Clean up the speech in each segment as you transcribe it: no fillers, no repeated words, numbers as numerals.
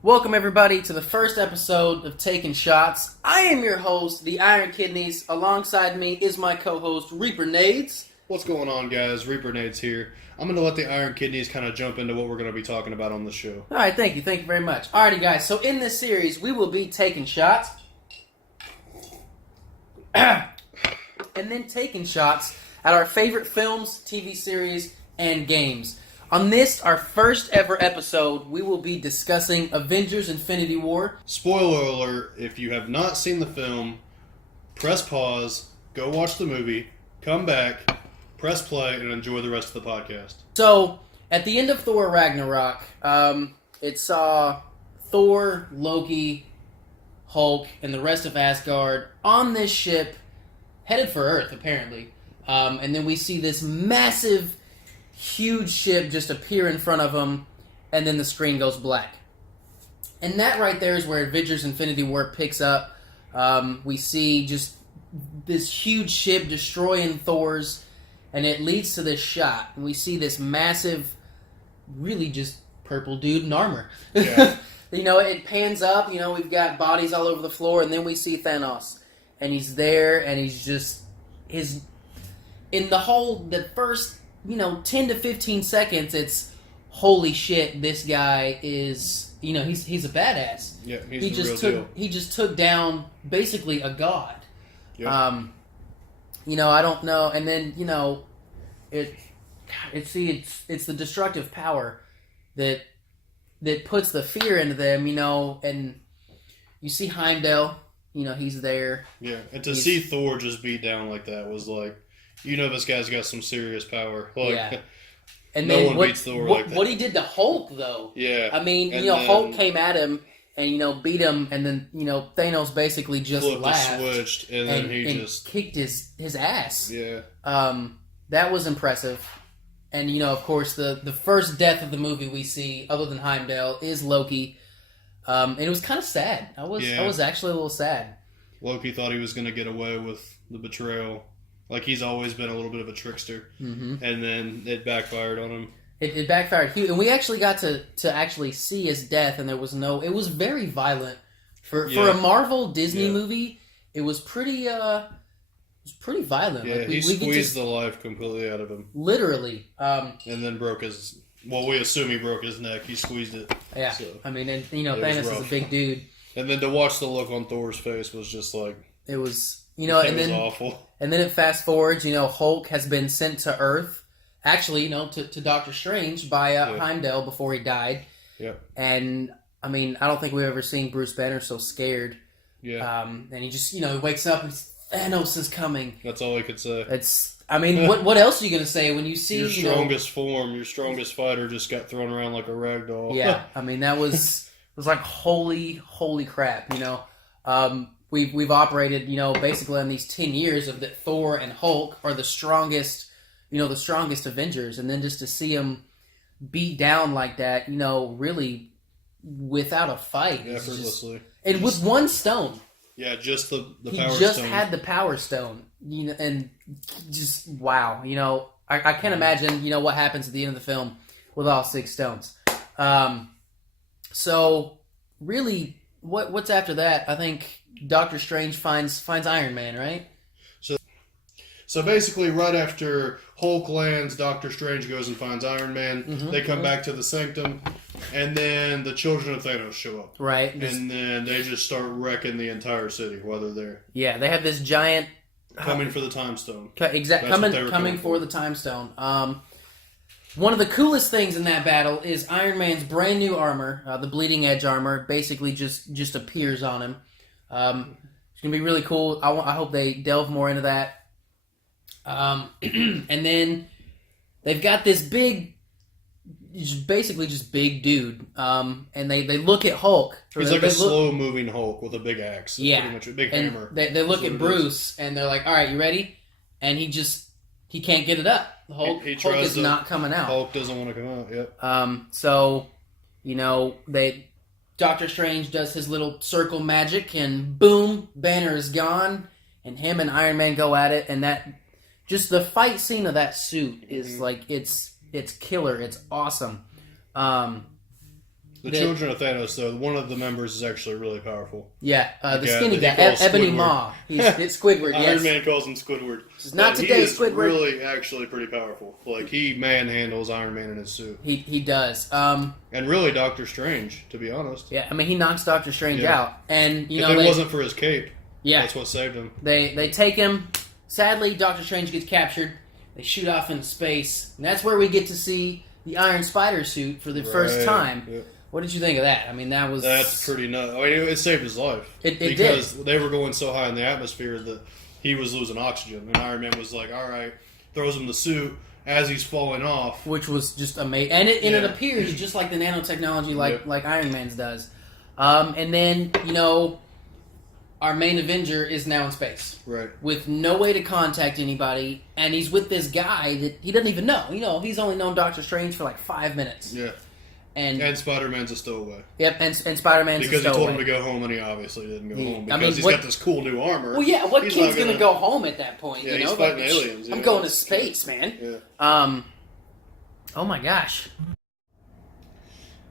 Welcome, everybody, to the first episode of Taking Shots. I am your host, the Iron Kidneys. Alongside me is my co-host, Reaper Nades. What's going on, guys? Reaper Nate's here. I'm going to let the Iron Kidneys kind of jump into what we're going to be talking about on the show. All right, thank you very much. Alrighty, guys, so in this series, we will be taking shots, and then taking shots at our favorite films, TV series, and games. On this, our first ever episode, we will be discussing Avengers Infinity War. Spoiler alert, if you have not seen the film, press pause, go watch the movie, come back, press play, and enjoy the rest of the podcast. So, at the end of Thor Ragnarok, it saw Thor, Loki, Hulk, and the rest of Asgard on this ship, headed for Earth, apparently. And then we see this massive, huge ship just appear in front of them, and then the screen goes black. And that right there is where Avengers Infinity War picks up. We see just this huge ship destroying Thor's, and it leads to this shot. And we see this massive, really just purple dude in armor. Yeah. It pans up, we've got bodies all over the floor, and then we see Thanos. And he's there, and he's just, the first 10 to 15 seconds, it's holy shit, this guy is, he's a badass. Yeah, he's the real deal. He just took down basically a god. Yep. I don't know, and then, it's the destructive power that puts the fear into them, and you see Heimdall, he's there. Yeah, and to see Thor just beat down like that was like, this guy's got some serious power. Like, yeah. And no then one beats Thor like that. What he did to Hulk, though. Yeah. I mean, Hulk came at him and, beat him, and then, Thanos basically just laughed. Switched, and then he just kicked his ass. Yeah. That was impressive. And, of course, the first death of the movie we see, other than Heimdall, is Loki. And it was kind of sad. I was actually a little sad. Loki thought he was going to get away with the betrayal. Like, he's always been a little bit of a trickster. Mm-hmm. And then it backfired on him. It backfired huge. And we actually got to actually see his death, and it was very violent. For a Marvel Disney movie, it was pretty violent. Yeah, he squeezed the life completely out of him. Literally. And then we assume he broke his neck. He squeezed it. Yeah. So, I mean, and Thanos is a big dude. And then to watch the look on Thor's face was just like... It was... it was awful. And then it fast forwards, Hulk has been sent to Earth, actually, to Doctor Strange by Heimdall before he died. Yeah. And, I mean, I don't think we've ever seen Bruce Banner so scared. Yeah. And he just, he wakes up and Thanos is coming. That's all he could say. What else are you going to say when you see... Your strongest form, your strongest fighter just got thrown around like a rag doll. Yeah, I mean, that was like, holy crap, We've operated, basically in these 10 years of that Thor and Hulk are the strongest Avengers, and then just to see them beat down like that, really without a fight, effortlessly, and with one stone. Yeah, just the power stone. He just had the power stone, and just wow, I can't imagine, what happens at the end of the film with all 6 stones. So really, what's after that? I think Doctor Strange finds Iron Man, right? So basically, right after Hulk lands, Doctor Strange goes and finds Iron Man. Mm-hmm, they come back to the Sanctum, and then the children of Thanos show up. Right. And then they just start wrecking the entire city while they're there. Yeah, they have this giant... Coming for the Time Stone. Coming for the Time Stone. One of the coolest things in that battle is Iron Man's brand new armor, the Bleeding Edge armor, basically just appears on him. It's going to be really cool. I hope they delve more into that. And then they've got this big, basically just big dude. And they look at Hulk. He's like a slow-moving Hulk with a big axe. Yeah. Pretty much a big and hammer. They look at Bruce, and they're like, all right, you ready? And he can't get it up. The Hulk is not coming out. Hulk doesn't want to come out, yep. So, Doctor Strange does his little circle magic, and boom, Banner is gone, and him and Iron Man go at it, and that, just the fight scene of that suit is like, it's killer, it's awesome. The children of Thanos, though, one of the members is actually really powerful. Yeah, the Yeah, skinny that guy, he calls Ebony Squidward. Maw. It's Squidward, yes. Iron Man calls him Squidward. Not But today, he is Squidward. really, actually pretty powerful. Like, he manhandles Iron Man in his suit. He does. And really, Doctor Strange, to be honest. Yeah, I mean, he knocks Doctor Strange out. And, if it wasn't for his cape, that's what saved him. They take him. Sadly, Doctor Strange gets captured. They shoot off into space. And that's where we get to see the Iron Spider suit for the first time. Yeah. What did you think of that? I mean, that's pretty nuts. I mean, it saved his life. It because did. They were going so high in the atmosphere that he was losing oxygen. And Iron Man was like, all right, throws him the suit as he's falling off. Which was just amazing. And it appears just like the nanotechnology like Iron Man's does. And then, our main Avenger is now in space. Right. With no way to contact anybody. And he's with this guy that he doesn't even know. He's only known Doctor Strange for like 5 minutes. Yeah. And Spider-Man's a stowaway. Yep, and Spider-Man's because a stowaway. he told him to go home, and he obviously didn't go home because he's got this cool new armor. Well, yeah, what kid's going to go home at that point? Yeah, he's fighting aliens. I'm going to space, man. Yeah. Oh my gosh.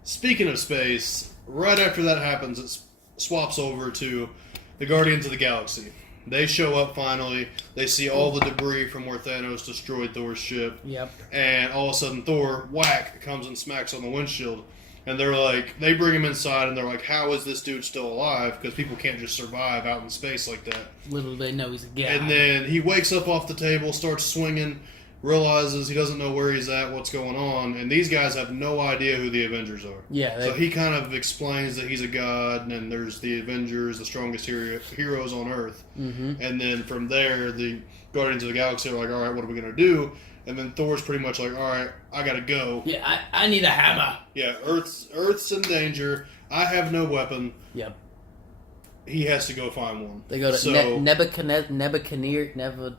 Speaking of space, right after that happens, it swaps over to the Guardians of the Galaxy. They show up finally. They see all the debris from where Thanos destroyed Thor's ship. Yep. And all of a sudden, Thor, whack, comes and smacks on the windshield. And they're like, they bring him inside, and they're like, how is this dude still alive? Because people can't just survive out in space like that. Little they know he's a guy. And then he wakes up off the table, starts swinging, realizes he doesn't know where he's at, what's going on, and these guys have no idea who the Avengers are. Yeah. So he kind of explains that he's a god, and there's the Avengers, the strongest heroes on Earth. Mm-hmm. And then from there, the Guardians of the Galaxy are like, all right, what are we going to do? And then Thor's pretty much like, all right, I got to go. Yeah, I need a hammer. Yeah, Earth's in danger. I have no weapon. Yep. He has to go find one. They go to Nebuchadnezzar.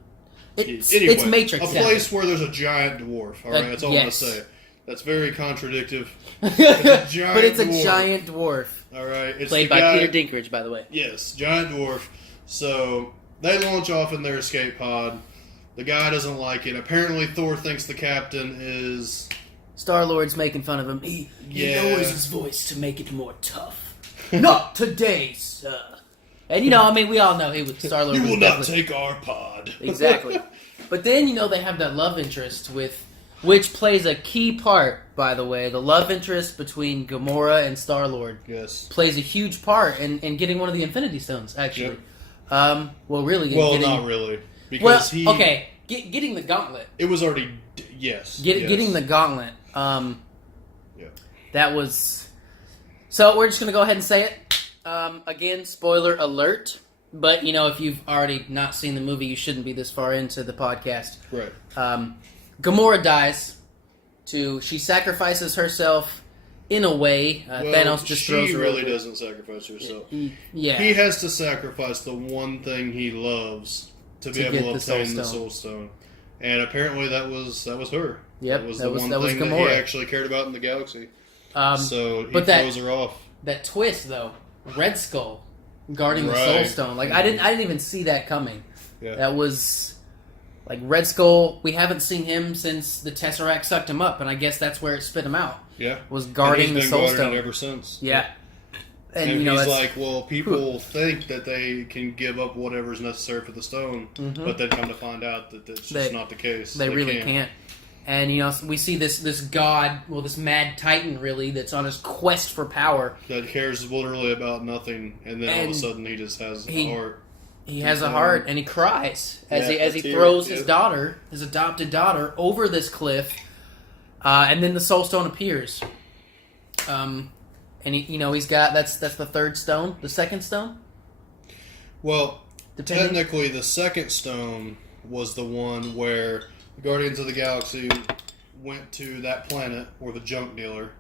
Anyway, it's Matrix. A place where there's a giant dwarf. All right, that's all I'm going to say. That's very contradictive. It's a giant but it's a dwarf. giant dwarf. All right. It's played by Peter Dinklage, by the way. Yes, giant dwarf. So they launch off in their escape pod. The guy doesn't like it. Apparently, Thor thinks the captain is... Star-Lord's making fun of him. He lowers his voice to make it more tough. Not today, sir. And, we all know he was Star-Lord. You will not take our pod. Exactly. But then, they have that love interest which plays a key part, by the way. The love interest between Gamora and Star-Lord. Yes. Plays a huge part in getting one of the Infinity Stones, actually. Yep. Not really. Because getting the gauntlet. It was already... Yes. Getting the gauntlet. Yeah. That was... So, we're just going to go ahead and say it. Again, spoiler alert. But, if you've already not seen the movie, you shouldn't be this far into the podcast. Right. Gamora dies. She sacrifices herself in a way. Thanos just throws her. She really over. doesn't sacrifice herself. Yeah. He has to sacrifice the one thing he loves to be able to obtain the Soul Stone. And apparently that was her. Yep. That was the one thing that he actually cared about in the galaxy. So he throws her off. That twist, though. Red Skull guarding the Soul Stone. I didn't even see that coming. Yeah. That was Red Skull. We haven't seen him since the Tesseract sucked him up, and I guess that's where it spit him out. Yeah, was guarding the Soul Stone ever since. Yeah, and he's like, well, people think that they can give up whatever's necessary for the stone, but then come to find out that that's just not the case. They really can't. And, we see this god, this mad titan, really, that's on his quest for power. That cares literally about nothing, and then all of a sudden he just has a heart. He has a heart, and he cries as he throws his daughter, his adopted daughter, over this cliff, and then the Soul Stone appears. And, he's got, that's the third stone, the second stone? Well, technically the second stone was the one where... The Guardians of the Galaxy went to that planet where the junk dealer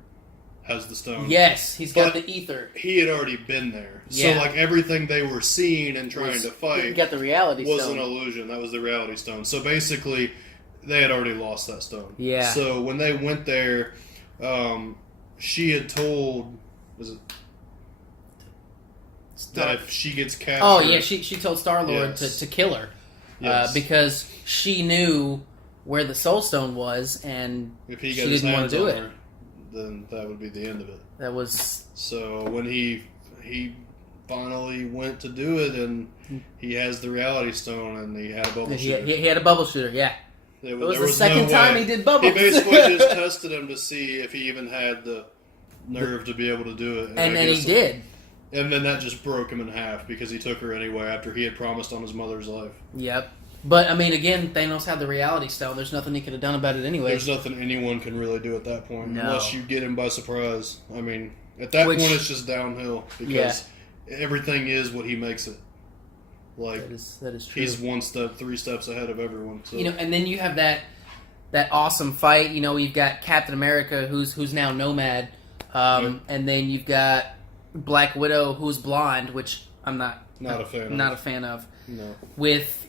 has the stone. Yes, he's got the ether. He had already been there. Yeah. So, everything they were seeing and trying to fight got the reality was stone. an illusion. That was the reality stone. So, basically, they had already lost that stone. Yeah. So, when they went there, she had told... Was it... That if she gets captured... Oh, yeah, she told Star-Lord to kill her. Yes. Because she knew... where the Soul Stone was, and if he she didn't want to do it. then that would be the end of it. That was... So when he finally went to do it, and he has the reality stone, and he had a bubble shooter. He had a bubble shooter, yeah. It was the second time he did bubbles. He basically just tested him to see if he even had the nerve to be able to do it. And then he did. And then that just broke him in half because he took her anyway after he had promised on his mother's life. Yep. But, I mean, again, Thanos had the reality stone. There's nothing he could have done about it anyway. There's nothing anyone can really do at that point. No. Unless you get him by surprise. I mean, at that point, it's just downhill. Because everything is what he makes it. Like, that is true. He's 3 steps ahead of everyone. So. And then you have that awesome fight. You've got Captain America, who's now Nomad. And then you've got Black Widow, who's blonde, which I'm not a fan of. No. With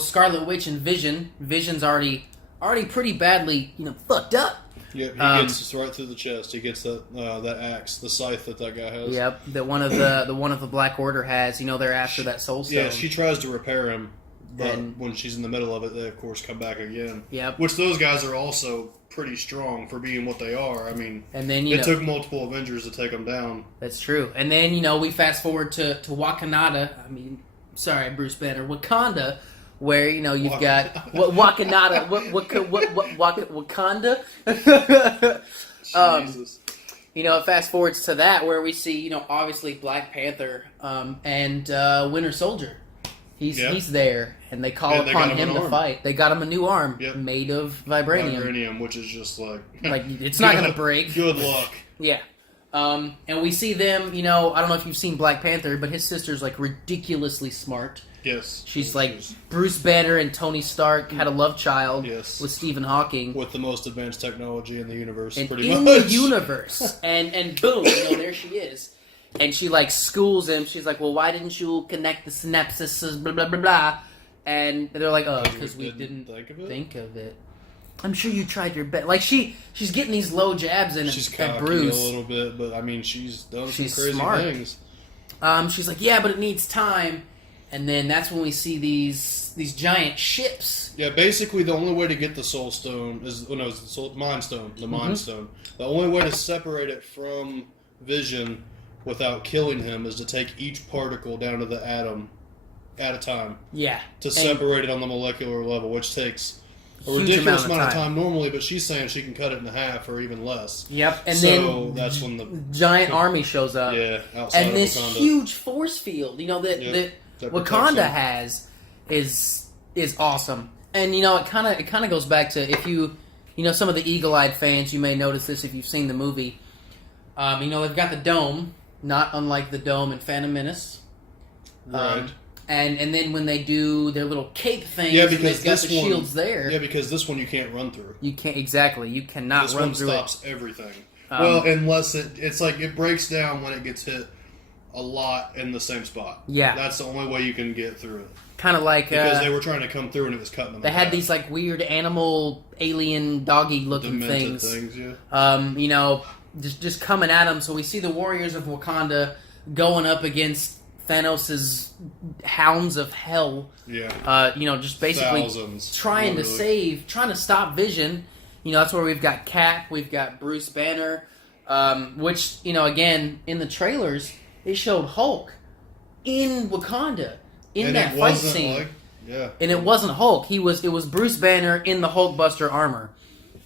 Scarlet Witch and Vision. Vision's already pretty badly fucked up. Yep, he gets right through the chest. He gets that axe, the scythe that guy has. Yep, that one of the Black Order has. They're after that Soul Stone. Yeah, she tries to repair him, but when she's in the middle of it, they of course come back again. Yep. Which those guys are also pretty strong for being what they are. I mean, and then it took multiple Avengers to take them down. That's true. And then we fast forward to Wakanda. I mean, sorry, Bruce Banner, Wakanda. Where you've got Wakanda, Wakanda. Jesus. It fast forwards to that where we see obviously Black Panther and Winter Soldier. He's there, and they call upon him to fight. They got him a new arm made of vibranium. Which is just like it's not gonna break. Good luck. Yeah. And we see them. I don't know if you've seen Black Panther, but his sister's ridiculously smart. Yes. She's Bruce Banner and Tony Stark had a love child with Stephen Hawking. With the most advanced technology in the universe, pretty much. In the universe. And boom, there she is. And she, schools him. She's like, well, why didn't you connect the synapses, blah, blah, blah, blah. And they're like, oh, because we didn't think of it. I'm sure you tried your best. She's getting these low jabs in at Bruce. A little bit, but, I mean, she's done some crazy smart. things. She's like, yeah, but it needs time. And then that's when we see these giant ships. Yeah, basically the only way to get the Soul Stone is the Mind Stone. The Mind Stone. The only way to separate it from Vision without killing him is to take each particle down to the atom at a time. Yeah. To separate it on the molecular level, which takes a ridiculous amount of time normally, but she's saying she can cut it in half or even less. Yep. And then that's when the giant army shows up. Yeah, outside and of this Wakanda. Huge force field, that Wakanda has is awesome. And it kind of goes back to if you some of the eagle-eyed fans, you may notice this if you've seen the movie. They've got the dome, not unlike the dome in Phantom Menace. Right. And then when they do their little cape things, because they've got the shields there. Yeah, because this one you can't run through. You can't exactly. You cannot run through it. This one stops everything. Well, unless it's it breaks down when it gets hit a lot in the same spot. Yeah. That's the only way you can get through it. Kind of like... Because they were trying to come through and it was cutting them. They had these weird animal, alien, doggy-looking Demented things. Yeah. Just coming at them. So we see the warriors of Wakanda going up against Thanos' hounds of hell. Yeah. Just basically thousands, trying to stop Vision. That's where we've got Cap, we've got Bruce Banner, which, again, in the trailers... They showed Hulk in Wakanda in that fight scene, and it wasn't Hulk. It was Bruce Banner in the Hulkbuster armor.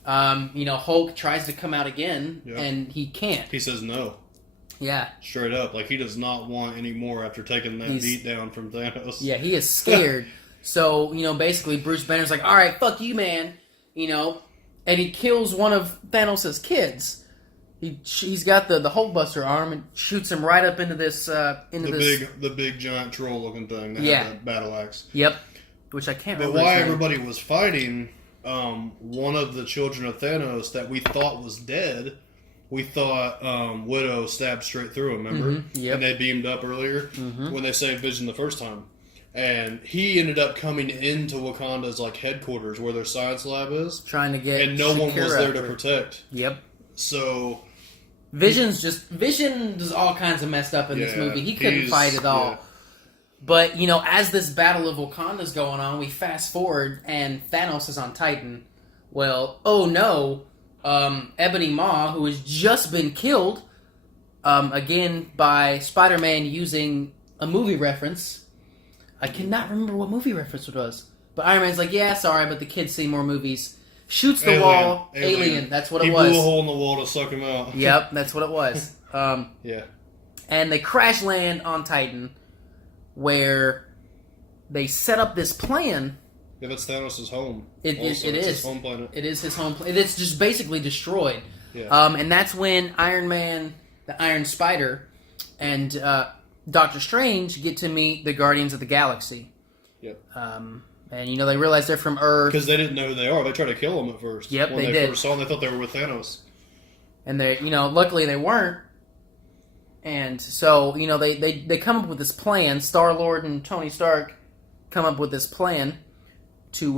Hulk tries to come out again, and he can't. He says no. Yeah, straight up, he does not want any more after taking that beat down from Thanos. Yeah, he is scared. So basically, Bruce Banner's like, "All right, fuck you, man," and he kills one of Thanos' kids. He's got the Hulkbuster arm and shoots him right up into this the big giant troll looking thing that had the battle axe. Yep, which I can't remember. But while everybody was fighting, one of the children of Thanos that we thought was dead, we thought Widow stabbed straight through him. Remember? Mm-hmm. Yep. And they beamed up earlier when they saved Vision the first time. And he ended up coming into Wakanda's headquarters where their science lab is, trying to get, and no one was there to protect. Yep. So Vision does all kinds of messed up in this movie. He couldn't fight at all. Yeah. But as this battle of Wakanda's going on, we fast forward and Thanos is on Titan. Well, oh no, Ebony Maw, who has just been killed, again by Spider-Man using a movie reference. I cannot remember what movie reference it was. But Iron Man's like, yeah, sorry, but the kids see more movies. Shoots the wall. Alien. That's what it was. He blew a hole in the wall to suck him out. Yep, that's what it was. Yeah. And they crash land on Titan, where they set up this plan. Yeah, that's Thanos' home. It is. His home planet. It is his home planet. It's just basically destroyed. Yeah. And that's when Iron Man, the Iron Spider, and Doctor Strange get to meet the Guardians of the Galaxy. Yep. And they realize they're from Earth because they didn't know who they are. They tried to kill them at first. Yep, when they they did. first saw them, they thought they were with Thanos. And they, luckily they weren't. And so, they come up with this plan. Star-Lord and Tony Stark come up with this plan to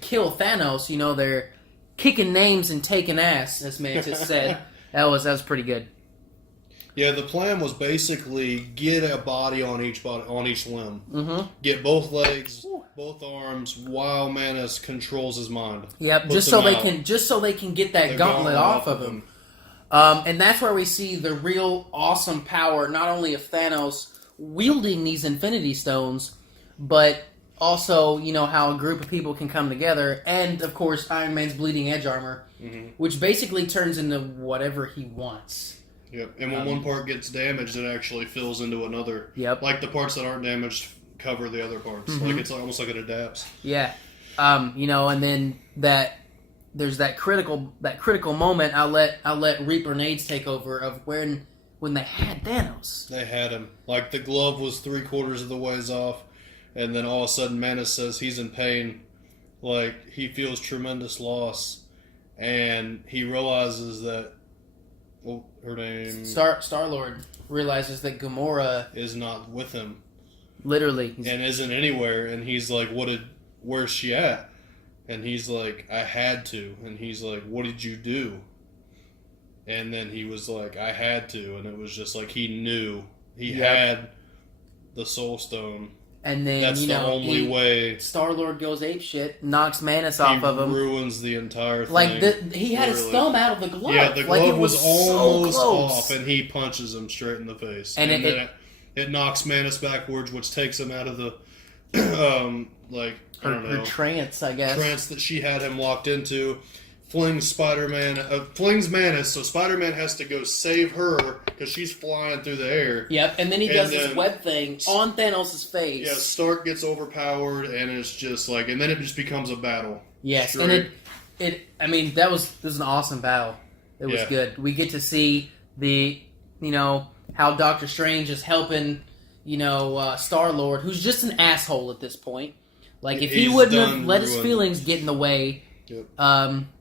kill Thanos. They're kicking names and taking ass, as Mantis said. That was pretty good. Yeah, the plan was basically get a body on each limb. Mm-hmm. Get both legs, both arms, while Manus controls his mind. Yep, just so they can get that gauntlet off of him. And that's where we see the real awesome power, not only of Thanos wielding these Infinity Stones, but also, how a group of people can come together, and of course Iron Man's bleeding edge armor, which basically turns into whatever he wants. Yep, and when one part gets damaged, it actually fills into another. Yep. Like the parts that aren't damaged cover the other parts. Mm-hmm. Like it's almost like it adapts. Yeah. And then there's that critical moment. I'll let Reaper Nades take over of when they had Thanos. They had him. Like the glove was 3/4 of the ways off, and then all of a sudden Manus says he's in pain, like he feels tremendous loss, and he realizes that. Well, her name... Star-Lord realizes that Gamora is not with him. Literally. And isn't anywhere. And he's like, where's she at? And he's like, I had to. And he's like, what did you do? And then he was like, I had to. And it was just like he knew. He had the Soul Stone. And then, that's the only way. Star-Lord goes apeshit, knocks Manus off of him. Ruins the entire thing. Like, he had his thumb out of the glove. Yeah, the glove was almost so off, and he punches him straight in the face. And then it knocks Manus backwards, which takes him out of the, her trance, I guess. Trance that she had him locked into. Flings Manus, so Spider-Man has to go save her because she's flying through the air. Yep, and then he does this web thing on Thanos' face. Yeah, Stark gets overpowered, and it's just like, and then it just becomes a battle. Yes, straight. and this was an awesome battle. It was good. We get to see how Doctor Strange is helping, Star-Lord, who's just an asshole at this point. Like, if he wouldn't have let his feelings get in the way,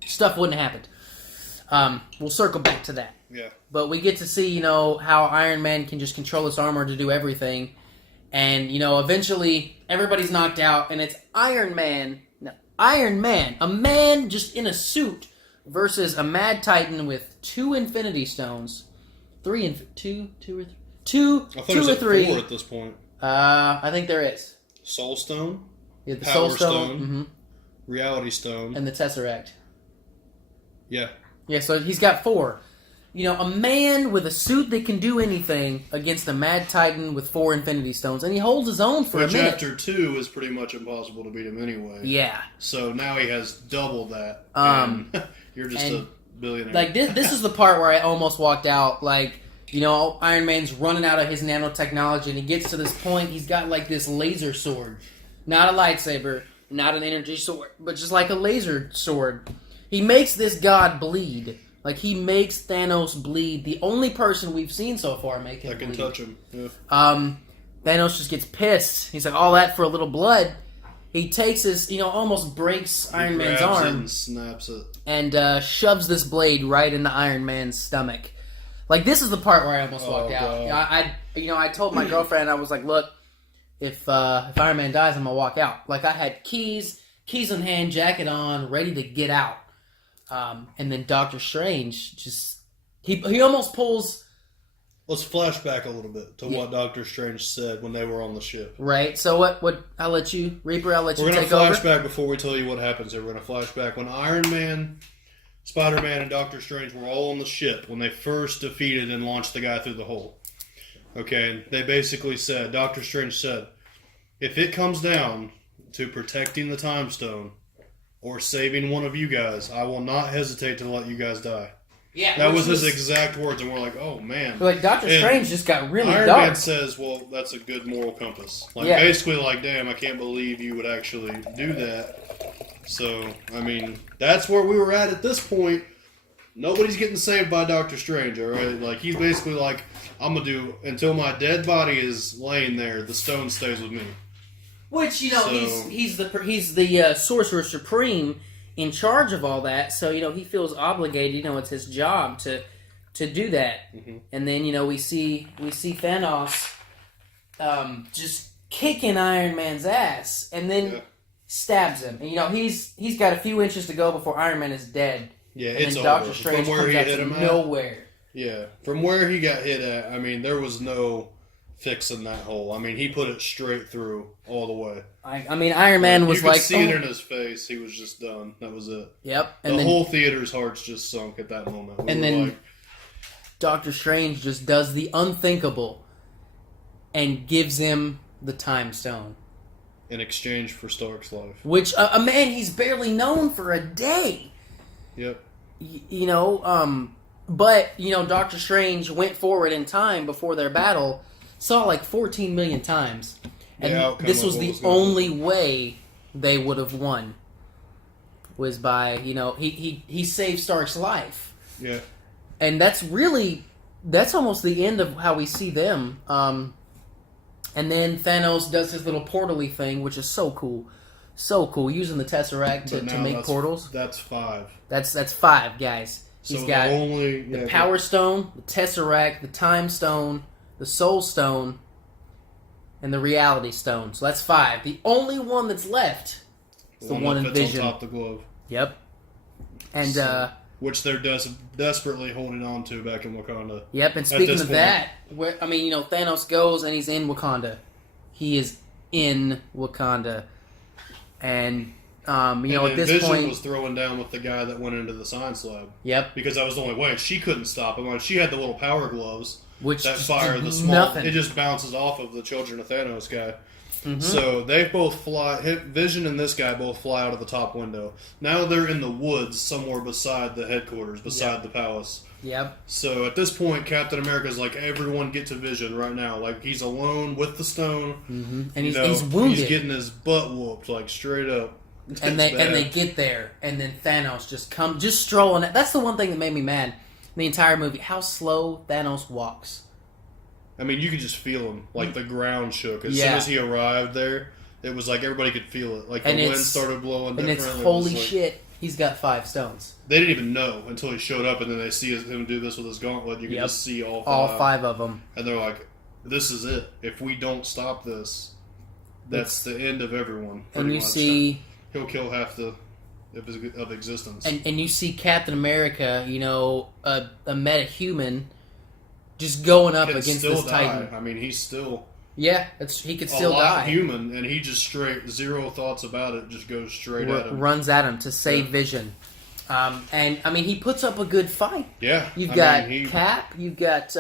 stuff wouldn't have happened. We'll circle back to that. Yeah. But we get to see, how Iron Man can just control his armor to do everything. And, eventually everybody's knocked out, and it's Iron Man, a man just in a suit, versus a Mad Titan with 2 Infinity Stones. Two or three? I thought it was 4 at this point. I think there is. Soul Stone? Yeah, the Power Soul Stone. Mm-hmm. Reality Stone. And the Tesseract. Yeah. Yeah, so he's got 4. A man with a suit that can do anything against a Mad Titan with 4 Infinity Stones. And he holds his own for a minute. Which after 2 is pretty much impossible to beat him anyway. Yeah. So now he has double that. You're just a billionaire. Like, this is the part where I almost walked out. Like, Iron Man's running out of his nanotechnology, and he gets to this point, he's got, like, this laser sword. Not a lightsaber, not an energy sword, but just like a laser sword. He makes this god bleed. Like, he makes Thanos bleed. The only person we've seen so far make him bleed. That can touch him. Yeah. Thanos just gets pissed. He's like, all that for a little blood. He takes his, almost breaks Iron Man's arm. And snaps it. And shoves this blade right into Iron Man's stomach. Like, this is the part where I almost walked out. I told my girlfriend, I was like, look, if Iron Man dies, I'm going to walk out. Like, I had keys in hand, jacket on, ready to get out. And then Doctor Strange just... He almost pulls... Let's flash back a little bit to what Doctor Strange said when they were on the ship. Right. So what I'll let you... Reaper, I'll let you take over. We're going to flash back before we tell you what happens here. We're going to flash back when Iron Man Spider-Man and Doctor Strange were all on the ship when they first defeated and launched the guy through the hole. Okay, and they basically said, Doctor Strange said, if it comes down to protecting the Time Stone or saving one of you guys, I will not hesitate to let you guys die. Yeah, that was his exact words, and we're like, oh man. Like, Doctor Strange just got really Iron dark. Man says, well, that's a good moral compass. Like, basically, like, damn, I can't believe you would actually do that. So, I mean, that's where we were at this point. Nobody's getting saved by Doctor Strange, alright? Like, he's basically like, I'm gonna do, until my dead body is laying there, the stone stays with me. Which, you know, he's the Sorcerer Supreme in charge of all that, so, you know, he feels obligated, you know, it's his job to do that. Mm-hmm. And then, you know, we see Thanos just kicking Iron Man's ass, and then stabs him. And, you know, he's got a few inches to go before Iron Man is dead. Yeah, and it's then over. Doctor Strange from where comes he out hit from him nowhere. Yeah, from where he got hit at, I mean, there was no fixing that hole. I mean, he put it straight through all the way. I mean, Iron Man was like... You could see it in his face. He was just done. That was it. Yep. And the whole theater's hearts just sunk at that moment. And then Doctor Strange just does the unthinkable and gives him the Time Stone. In exchange for Stark's life. Which, a man he's barely known for a day. Yep. You know, but, you know, Doctor Strange went forward in time before their battle, saw like 14 million times. And this was the only way they would have won. Was by, you know, he saved Stark's life. Yeah. And that's almost the end of how we see them. And then Thanos does his little portal-y thing, which is so cool. So cool. Using the Tesseract to make portals. That's 5. That's 5, guys. He's got the Power Stone, the Tesseract, the Time Stone, the Soul Stone, and the Reality Stone. So that's 5. The only one that's left is the one in Vision. On top of the glove. Yep. And which they're desperately holding on to back in Wakanda. Yep, and speaking of that, I mean, you know, Thanos goes and he's in Wakanda. He is in Wakanda. And, you know, at this Vision point... was throwing down with the guy that went into the science lab. Yep. Because that was the only way. She couldn't stop him. Like, she had the little power gloves. Which that fire the small... Nothing. It just bounces off of the Children of Thanos guy. Mm-hmm. So they both fly... Vision and this guy both fly out of the top window. Now they're in the woods somewhere beside the headquarters, beside the palace. Yep. So at this point, Captain America's like, everyone get to Vision right now. Like, he's alone with the stone. Mm-hmm. And he's wounded. He's getting his butt whooped, like, straight up. And they get there, and then Thanos just strolling. That's the one thing that made me mad in the entire movie. How slow Thanos walks. I mean, you could just feel him. Like, the ground shook. As soon as he arrived there, it was like everybody could feel it. Like, the wind started blowing different. And it's holy shit, he's got 5 stones. They didn't even know until he showed up, and then they see him do this with his gauntlet. You can just see all 5. All 5 of them. And they're like, this is it. If we don't stop this, that's the end of everyone. And you see... He'll kill half of existence. And you see Captain America, you know, a meta-human, just going up against this Titan. I mean, he's still... Yeah, he could still die. Human, and he just straight, zero thoughts about it, just goes straight at him. Runs at him to save Vision. And, I mean, he puts up a good fight. Yeah. You've got Cap, you've got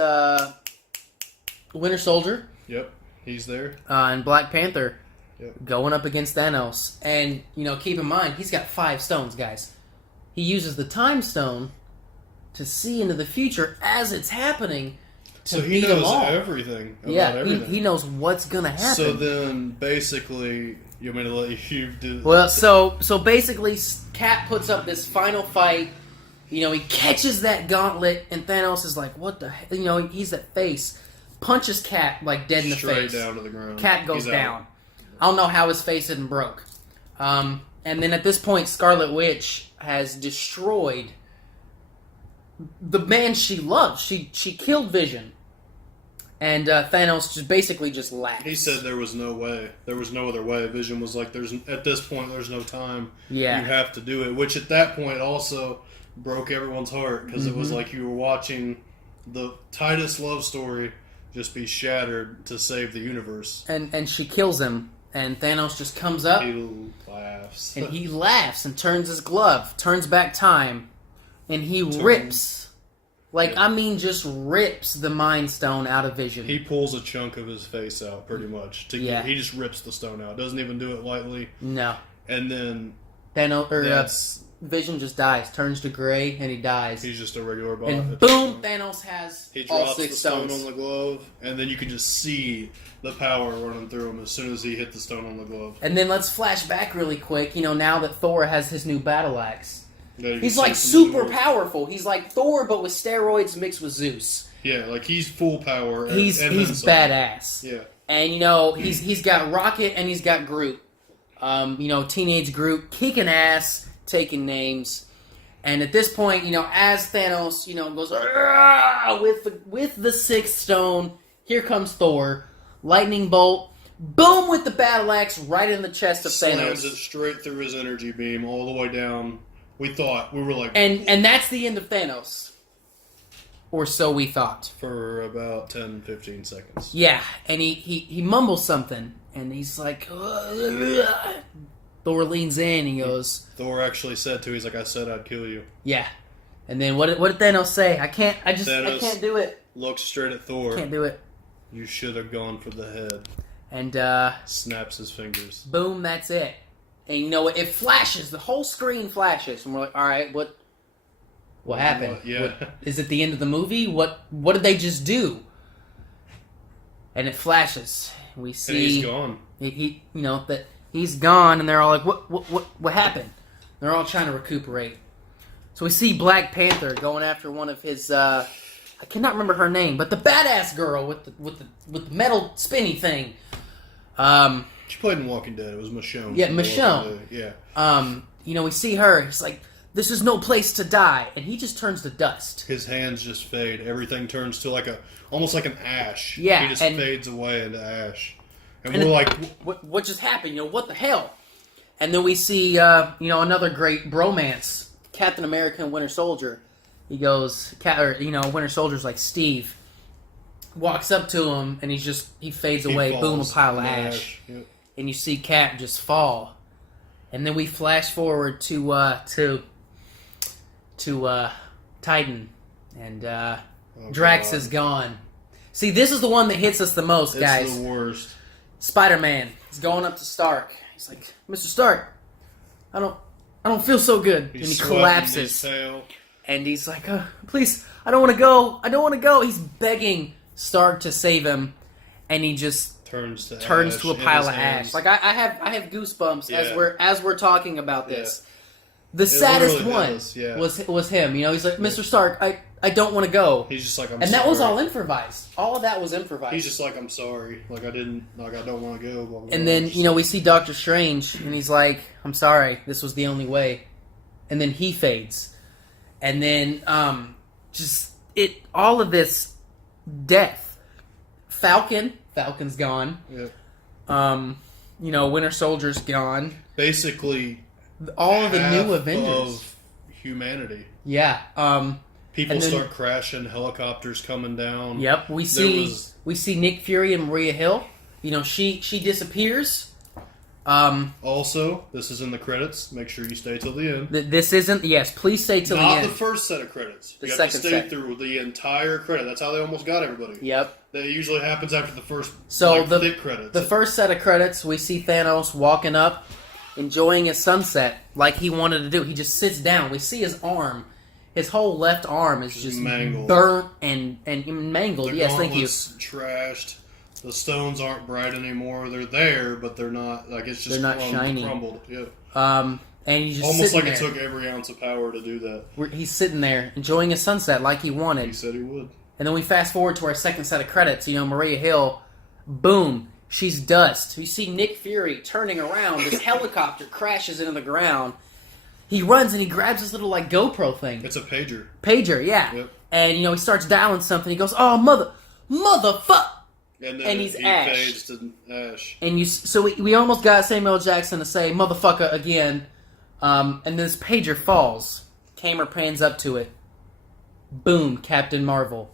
Winter Soldier. Yep, he's there. And Black Panther. Going up against Thanos. And, you know, keep in mind, he's got 5 stones, guys. He uses the Time Stone to see into the future as it's happening to beat them all. So he knows everything about everything. He knows what's going to happen. So then, basically, you want me to let you do... Well, so basically, Cap puts up this final fight. You know, he catches that gauntlet, and Thanos is like, what the hell? You know, he's that face. Punches Cap, like, dead in the face. Straight down to the ground. Cap goes down. I don't know how his face isn't broke. And then at this point, Scarlet Witch has destroyed the man she loves. She killed Vision. And Thanos just laughs. He said there was no way. There was no other way. Vision was like, at this point, there's no time. Yeah. You have to do it. Which at that point also broke everyone's heart. Because it was like you were watching the tightest love story just be shattered to save the universe. And she kills him. And Thanos just comes up. He laughs. And he laughs and turns his glove. Turns back time. and he rips. Like, I mean, just rips the Mind Stone out of Vision. He pulls a chunk of his face out, pretty much. He just rips the stone out. Doesn't even do it lightly. No. And then... Vision just dies, turns to gray, and he dies. He's just a regular bot. And boom, Thanos has all 6 stones. He drops the stone on the glove, and then you can just see the power running through him as soon as he hit the stone on the glove. And then let's flash back really quick. Now that Thor has his new battle axe. Yeah, he's like super powerful. He's like Thor, but with steroids mixed with Zeus. Yeah, like he's full power. He's badass. Yeah. And he's got Rocket and he's got Groot. Teenage Groot kicking ass, taking names. And at this point, as Thanos, goes with the 6th stone, here comes Thor, lightning bolt, boom with the battle axe right in the chest of Thanos. Slams it straight through his energy beam all the way down. We were like... And that's the end of Thanos. Or so we thought. For about 10, 15 seconds. Yeah, and he mumbles something, and he's like... Thor leans in, and he goes... Thor actually said he's like, I said I'd kill you. Yeah. And then what did Thanos say? I can't do it. Looks straight at Thor. Can't do it. You should have gone for the head. And, snaps his fingers. Boom, that's it. And it flashes. The whole screen flashes. And we're like, alright, what happened? Is it the end of the movie? What did they just do? And it flashes. We see... And he's gone. That he's gone, and they're all like, what happened? They're all trying to recuperate. So we see Black Panther going after one of his, I cannot remember her name, but the badass girl with the metal spinny thing. She played in Walking Dead. It was Michonne. Yeah, Michonne. Yeah. We see her. He's like, this is no place to die, and he just turns to dust. His hands just fade. Everything turns to almost like an ash. Yeah, he just fades away into ash. And we're like, what just happened? What the hell? And then we see, another great bromance, Captain America and Winter Soldier. He goes, Winter Soldier's like, Steve walks up to him, and he fades away. Boom, a pile of ash. Yep. And you see Cap just fall. And then we flash forward to Titan, and Drax is gone. See, this is the one that hits us the most, guys. It's the worst. Spider-Man is going up to Stark. He's like, Mr. Stark, I don't feel so good. And he collapses. And he's like, please, I don't want to go. I don't want to go. He's begging Stark to save him, and he just turns to a pile of ash. Like I have goosebumps as we're talking about this. The saddest one was him. He's like, Mr. Stark, I don't want to go. He's just like, I'm sorry. And that was all improvised. All of that was improvised. He's just like, I'm sorry. Like, I don't want to go. Blah, blah, and then, we see Doctor Strange, and he's like, I'm sorry. This was the only way. And then he fades. And then, all of this death. Falcon's gone. Yep. Winter Soldier's gone. Basically, all of the new Avengers of humanity. Yeah. People start crashing, helicopters coming down. Yep. We see Nick Fury and Maria Hill. She disappears. Also, this is in the credits. Make sure you stay till the end. This isn't. Yes, please stay till the end. Not the first set of credits. You have to stay through the entire credit. That's how they almost got everybody. Yep. That usually happens after the first thick credits. The first set of credits, we see Thanos walking up, enjoying his sunset like he wanted to do. He just sits down. We see his arm. His whole left arm is just mangled. Burnt and mangled. Yes, thank you. Trashed. The stones aren't bright anymore. They're there, but they're not. Like, it's just they're not shiny. Crumbled. Yeah. And he's just almost like there. It took every ounce of power to do that. He's sitting there enjoying his sunset like he wanted. He said he would. And then we fast forward to our second set of credits. Maria Hill, boom, she's dust. You see Nick Fury turning around. This helicopter crashes into the ground. He runs and he grabs this little GoPro thing. It's a pager. Pager, yeah. Yep. And he starts dialing something. He goes, "Oh motherfuck!" And then he's he ash. fades to ash. And so we almost got Samuel Jackson to say "motherfucker" again. And this pager falls. Camera pans up to it. Boom! Captain Marvel.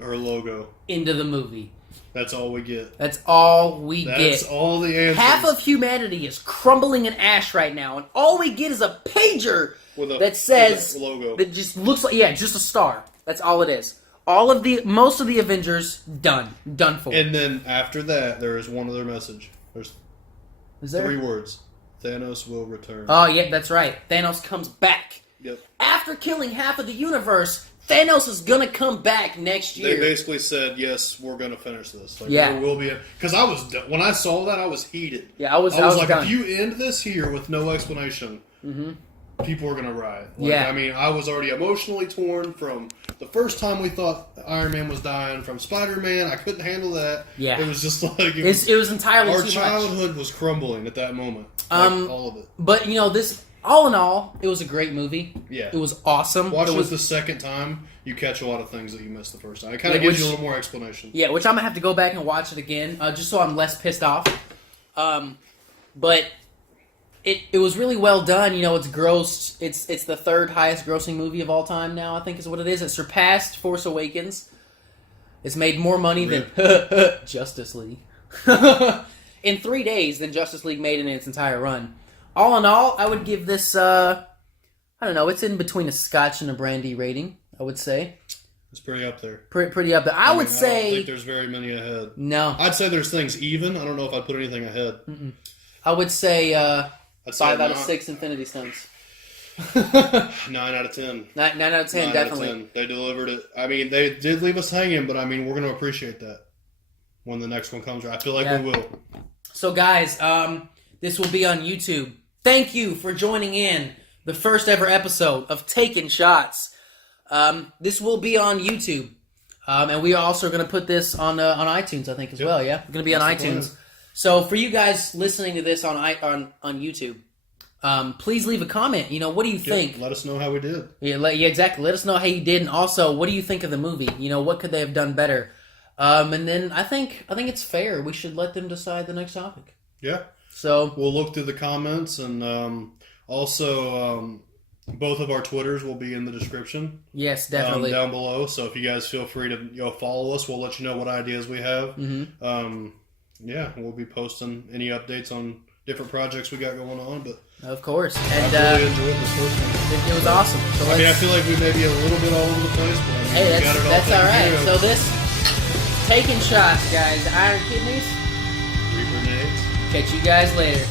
Her logo. Into the movie. That's all we get. That's all we get. That's all the answers. Half of humanity is crumbling in ash right now, and all we get is a pager that says, with a logo. that just looks like, just a star. That's all it is. Most of the Avengers, done for. And then after that, there is one other message. There's 3 words. Thanos will return. Oh, yeah, that's right. Thanos comes back. Yep. After killing half of the universe, Thanos is gonna come back next year. They basically said, "Yes, we're gonna finish this." Like, yeah, there will be because when I saw that, I was heated. Yeah, I was like, done. if you end this here with no explanation, people are gonna riot. Like, yeah, I mean, I was already emotionally torn from the first time we thought Iron Man was dying, from Spider-Man. I couldn't handle that. Yeah, it was just like it was entirely our too much. childhood was crumbling at that moment. All of it. But this. All in all, it was a great movie. Yeah. It was awesome. Watching it the second time, you catch a lot of things that you missed the first time. It kind of gives you a little more explanation. Yeah, which I'm going to have to go back and watch it again, just so I'm less pissed off. But it was really well done. It's grossed. It's the 3rd highest grossing movie of all time now, I think is what it is. It surpassed Force Awakens. It's made more money than Justice League. In 3 days than Justice League made in its entire run. All in all, I would give this, I don't know, it's in between a Scotch and a brandy rating, I would say. It's pretty up there. Pretty up there. I would say... I don't think there's very many ahead. No. I'd say there's things even. I don't know if I'd put anything ahead. I would say 5 out of 6 Infinity Stones. 9 out of 10. 9 out of 10, definitely. Out of 10. They delivered it. I mean, they did leave us hanging, but I mean, we're going to appreciate that when the next one comes. I feel like we will. So, guys, this will be on YouTube. Thank you for joining in the first ever episode of Taking Shots. This will be on YouTube. And we are also going to put this on iTunes, I think, as well, yeah? We're going to be on iTunes. So for you guys listening to this on YouTube, please leave a comment. What do you think? Let us know how we did. Yeah, exactly. Let us know how you did. And also, what do you think of the movie? What could they have done better? And then I think it's fair. We should let them decide the next topic. Yeah. So we'll look through the comments, and also both of our Twitters will be in the description. Yes, definitely down below. So if you guys feel free to follow us, we'll let you know what ideas we have. Yeah, we'll be posting any updates on different projects we got going on. But of course, and I really enjoyed this first one. It was awesome. So I feel like we may be a little bit all over the place, but hey, that's all right. So this Taking Shots, guys. Iron Kidneys. Reaper Nades. Catch you guys later.